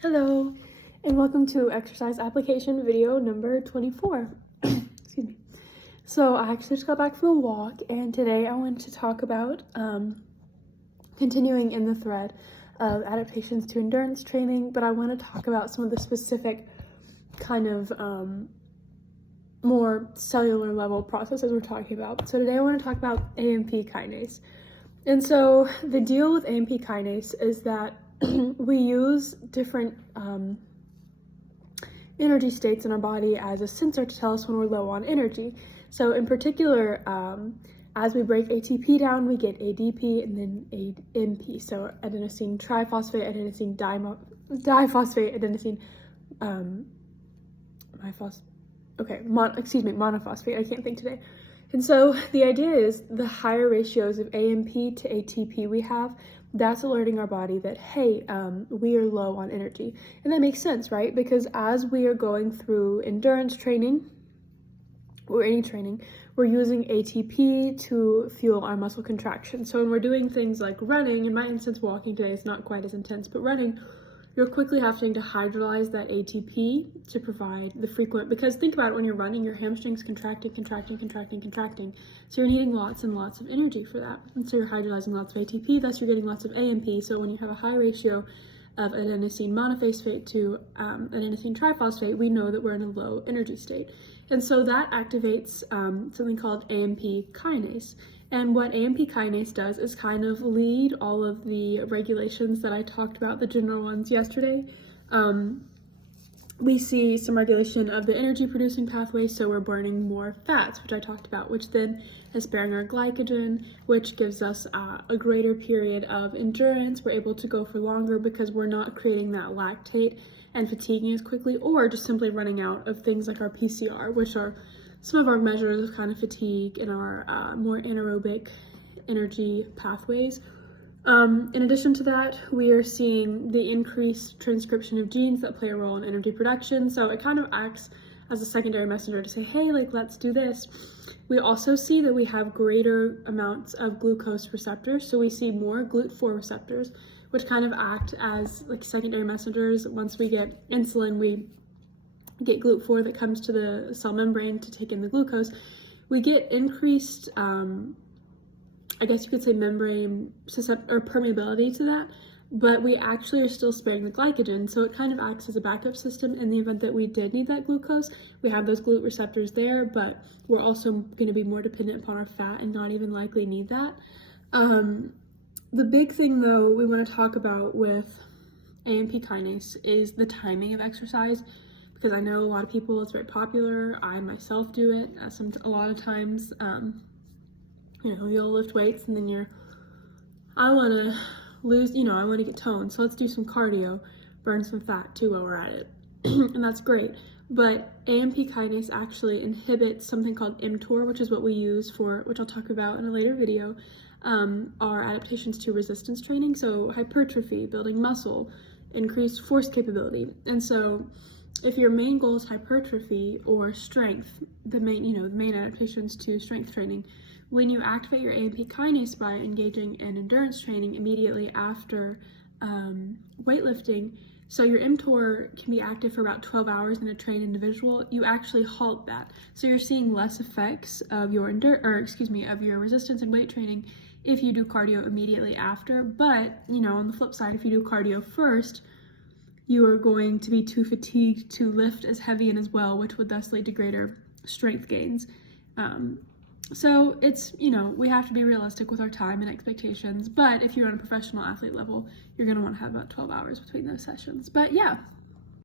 Hello, and welcome to exercise application video number 24. Excuse me. So I actually just got back from a walk, and today I wanted to talk about continuing in the thread of adaptations to endurance training, but I want to talk about some of the specific kind of more cellular level processes we're talking about. So today I want to talk about AMPKinase. And so the deal with AMPKinase is that we use different energy states in our body as a sensor to tell us when we're low on energy. So in particular, as we break ATP down, we get ADP and then AMP. So adenosine triphosphate, adenosine diphosphate, adenosine monophosphate. I can't think today. And so the idea is the higher ratios of AMP to ATP we have, that's alerting our body that, hey, we are low on energy. And that makes sense, right? Because as we are going through endurance training or any training, we're using ATP to fuel our muscle contraction. So when we're doing things like running, in my instance, walking today is not quite as intense, but running, you're quickly having to hydrolyze that ATP to provide the frequent, because think about it, when you're running, your hamstrings contracting. So you're needing lots and lots of energy for that. And so you're hydrolyzing lots of ATP, thus you're getting lots of AMP. So when you have a high ratio of adenosine monophosphate to adenosine triphosphate, we know that we're in a low energy state. And so that activates something called AMPKinase. And what AMPKinase does is kind of lead all of the regulations that I talked about, the general ones yesterday. We see some regulation of the energy producing pathway, so we're burning more fats, which I talked about, which then is sparing our glycogen, which gives us a greater period of endurance. We're able to go for longer because we're not creating that lactate and fatiguing as quickly, or just simply running out of things like our PCR, which are some of our measures of kind of fatigue in our more anaerobic energy pathways. In addition to that, we are seeing the increased transcription of genes that play a role in energy production. So it kind of acts as a secondary messenger to say, hey, like, let's do this. We also see that we have greater amounts of glucose receptors. So we see more GLUT4 receptors, which kind of act as like secondary messengers. Once we get insulin, we get GLUT4 that comes to the cell membrane to take in the glucose. We get increased, I guess you could say, membrane permeability to that, but we actually are still sparing the glycogen, so it kind of acts as a backup system in the event that we did need that glucose. We have those GLUT receptors there, but we're also going to be more dependent upon our fat and not even likely need that. The big thing, though, we want to talk about with AMPKinase is the timing of exercise, because I know a lot of people, it's very popular. I myself do it a lot of times. You'll lift weights and then I want to lose, I want to get toned, so let's do some cardio, burn some fat too while we're at it. And that's great. But AMPKinase actually inhibits something called mTOR, which is what we use for, which I'll talk about in a later video, our adaptations to resistance training. So hypertrophy, building muscle, increased force capability. And so if your main goal is hypertrophy or strength, the main adaptations to strength training, when you activate your AMPKinase by engaging in endurance training immediately after weightlifting, so your mTOR can be active for about 12 hours in a trained individual, you actually halt that. So you're seeing less effects of your of your resistance and weight training if you do cardio immediately after. But, on the flip side, if you do cardio first, you are going to be too fatigued to lift as heavy and as well, which would thus lead to greater strength gains. So it's, we have to be realistic with our time and expectations, but if you're on a professional athlete level, you're going to want to have about 12 hours between those sessions. But yeah,